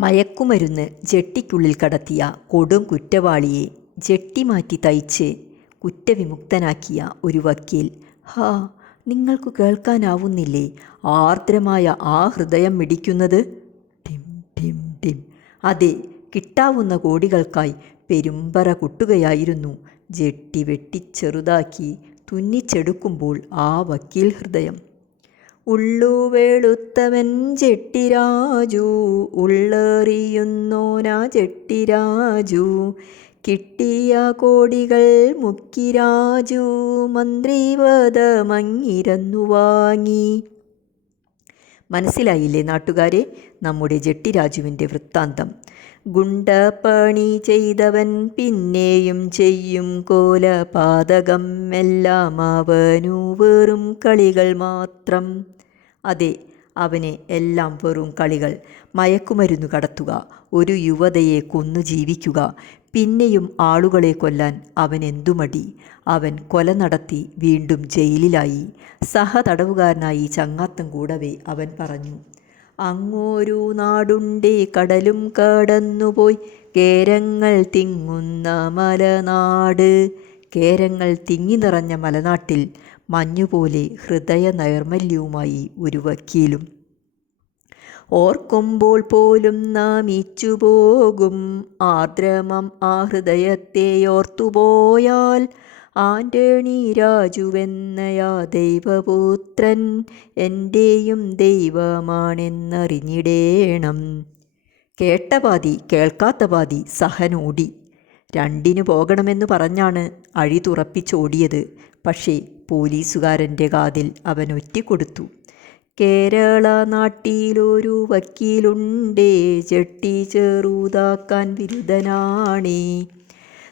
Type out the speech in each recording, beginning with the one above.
മയക്കുമരുന്ന് ജെട്ടിക്കുള്ളിൽ കടത്തിയ കൊടും കുറ്റവാളിയെ ജെട്ടി മാറ്റി തയ്ച്ച് കുറ്റവിമുക്തനാക്കിയ ഒരു വക്കീൽ. ഹാ നിങ്ങൾക്കു കേൾക്കാനാവുന്നില്ലേ? ആർദ്രമായ ആ ഹൃദയം മിടിക്കുന്നത്? Tim Tim Tim. അതെ കിട്ടാവുന്ന കോടികൾക്കായി പെരുമ്പറ കുട്ടുകയായിരുന്നു. ജെട്ടി വെട്ടിച്ചെറുതാക്കി തുന്നിച്ചെടുക്കുമ്പോൾ ആ വക്കീൽ ഹൃദയം. ഉള്ളു വെളുത്തവൻ ചെട്ടിരാജു ഉള്ളെറിയുന്നോനാ ചെട്ടിരാജു കിട്ടിയ കോടികൾ മുക്കിരാജു മന്ത്രിവധമങ്ങിരന്നു വാങ്ങി. മനസ്സിലായില്ലേ നാട്ടുകാരെ? നമ്മുടെ ജെട്ടിരാജുവിന്റെ വൃത്താന്തം. ഗുണ്ടപ്പണി ചെയ്തവൻ പിന്നെയും ചെയ്യും കോലപാതകം. എല്ലാം അവനു വെറും കളികൾ മാത്രം. അവനെ എല്ലാം വെറും കളികൾ. മയക്കുമരുന്നു കടത്തുക ഒരു യുവതയെ കൊന്നു ജീവിക്കുക പിന്നെയും ആളുകളെ കൊല്ലാൻ അവൻ എന്തുമടി അവൻ കൊല നടത്തി വീണ്ടും ജയിലിലായി. സഹതടവുകാരനായി ചങ്ങാത്തം കൂടവേ അവൻ പറഞ്ഞു അങ്ങോരു നാടുണ്ടേ കടലും കടന്നുപോയി കേരങ്ങൾ തിങ്ങുന്ന മലനാട്. കേരങ്ങൾ തിങ്ങി നിറഞ്ഞ മലനാട്ടിൽ മഞ്ഞുപോലെ ഹൃദയ നൈർമല്യവുമായി ഒരു വക്കീലും. ഓർക്കുമ്പോൾ പോലും നാം പോകും ആർദ്രമം ആ ഹൃദയത്തെ ഓർത്തുപോയാൽ ആന്റണി രാജുവെന്നയാ ദൈവപുത്രൻ എന്റെയും ദൈവമാണെന്നറിഞ്ഞിടേണം. കേട്ട പാതി കേൾക്കാത്ത പാതി സഹനോടി. രണ്ടിനു പോകണമെന്ന് പറഞ്ഞാണ് അഴി തുറപ്പിച്ചോടിയത്. പക്ഷേ പോലീസുകാരന്റെ കാതിൽ അവൻ ഒറ്റിക്കൊടുത്തു. കേരള നാട്ടിലൊരു വക്കീലുണ്ടേ ചെട്ടി ചെറുതാക്കാൻ വിരുദ്ധനാണേ.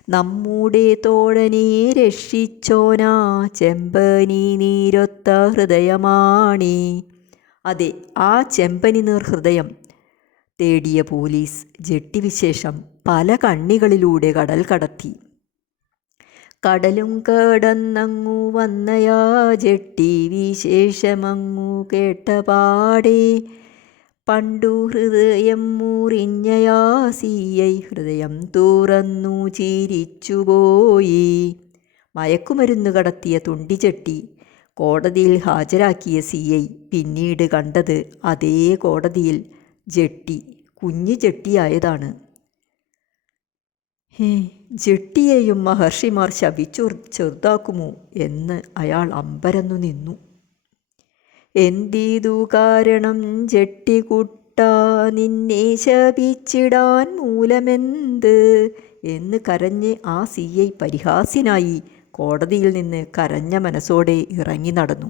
നമ്മുടെ തോഴനെ രക്ഷിച്ചോനാ ചെമ്പനി നീരൊത്ത ഹൃദയമാണേ. അതെ ആ ചെമ്പനി നീർ ഹൃദയം തേടിയ പോലീസ് ജെട്ടിവിശേഷം പല കണ്ണികളിലൂടെ കടൽ കടത്തി. കടലും കടന്നങ്ങു വന്നയാ ജെട്ടി വിശേഷമങ്ങു കേട്ട കേട്ടപാടേ. പണ്ടു ഹൃദയം മുറിഞ്ഞയാ സീയൈ ഹൃദയം തുറന്നു ചിരിച്ചുപോയി. മയക്കുമരുന്ന് കടത്തിയ തുണ്ടി ചെട്ടി കോടതിയിൽ ഹാജരാക്കിയ സി ഐ പിന്നീട് കണ്ടത് അതേ കോടതിയിൽ ജെട്ടി കുഞ്ഞു ജെട്ടിയായതാണ്. ഹേ ജെട്ടിയെയും മഹർഷിമാർ ശപിച്ചു ചെറുതാക്കുമോ എന്ന് അയാൾ അമ്പരന്നു നിന്നു. എന്തിതു കാരണം ജെട്ടിക്കുട്ട നിന്നെ ശപിച്ചിടാൻ മൂലമെന്ത് എന്ന് കരഞ്ഞ് ആ സി ഐ പരിഹാസ്യനായി കോടതിയിൽ നിന്ന് കരഞ്ഞ മനസ്സോടെ ഇറങ്ങി നടന്നു.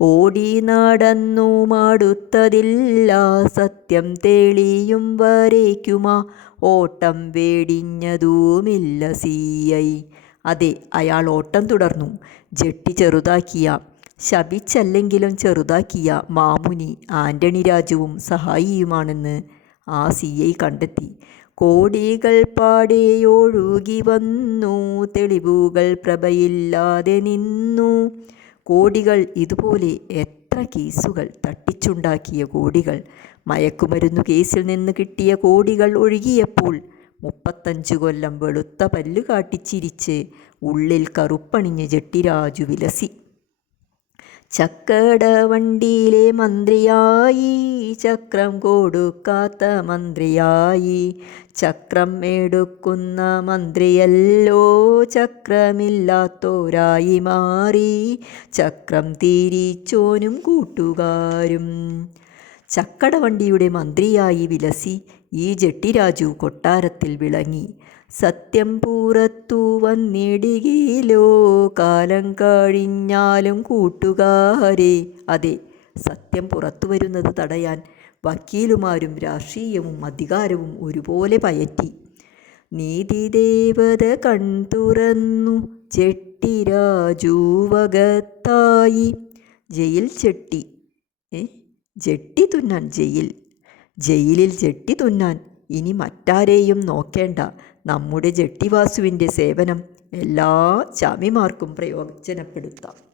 ഓടി നടന്നു മാടുത്തതില്ല സത്യം തെളിയും വരയ്ക്കുമാ. ഓട്ടം വേടിഞ്ഞതുമില്ല സി ഐ. അതെ അയാൾ ഓട്ടം തുടർന്നു. ജെട്ടി ചെറുതാക്കിയ ശപിച്ചല്ലെങ്കിലും ചെറുതാക്കിയ മാമുനി ആന്റണി രാജുവും സഹായിയുമാണെന്ന് ആ സി ഐ കണ്ടെത്തി. കോടികൾ പാടെ വന്നു തെളിവുകൾ പ്രഭയില്ലാതെ നിന്നു. കോടികൾ ഇതുപോലെ എത്ര കേസുകൾ തട്ടിച്ചുണ്ടാക്കിയ കോടികൾ? മയക്കുമരുന്നു കേസിൽ നിന്ന് കിട്ടിയ കോടികൾ ഒഴുകിയപ്പോൾ മുപ്പത്തഞ്ചു കൊല്ലം വെളുത്ത പല്ലു കാട്ടിച്ചിരിച്ച് ഉള്ളിൽ കറുപ്പണിഞ്ഞ് ജട്ടിരാജു വിലസി. ചക്കട വണ്ടിയിലെ മന്ത്രിയായി ചക്രം കൊടുക്കാത്ത മന്ത്രിയായി. ചക്രം എടുക്കുന്ന മന്ത്രിയല്ലോ ചക്രമില്ലാത്തോരായി മാറി. ചക്രം തിരിച്ചോനും കൂട്ടുകാരും. ചക്കടവണ്ടിയുടെ മന്ത്രിയായി വിലസി ഈ ജട്ടിരാജു കൊട്ടാരത്തിൽ വിളങ്ങി. സത്യം പൂറത്തു വന്നിടുകയിലോ? കാലം കഴിഞ്ഞാലും കൂട്ടുകാരെ. അതെ സത്യം പുറത്തു വരുന്നത് തടയാൻ വക്കീലുമാരും രാഷ്ട്രീയവും അധികാരവും ഒരുപോലെ പയറ്റി. നീതി ദേവത കൺതുറന്നു ചെട്ടി രാജൂവകത്തായി ജയിൽ ചെട്ടി ജെട്ടി തുന്നാൻ ജയിൽ. ജയിലിൽ ചെട്ടി തുന്നാൻ ഇനി മറ്റാരെയും നോക്കേണ്ട. നമ്മുടെ ജെട്ടിവാസുവിന്റെ സേവനം എല്ലാ ചാമിമാർക്കും പ്രയോജനപ്പെടുത്താം.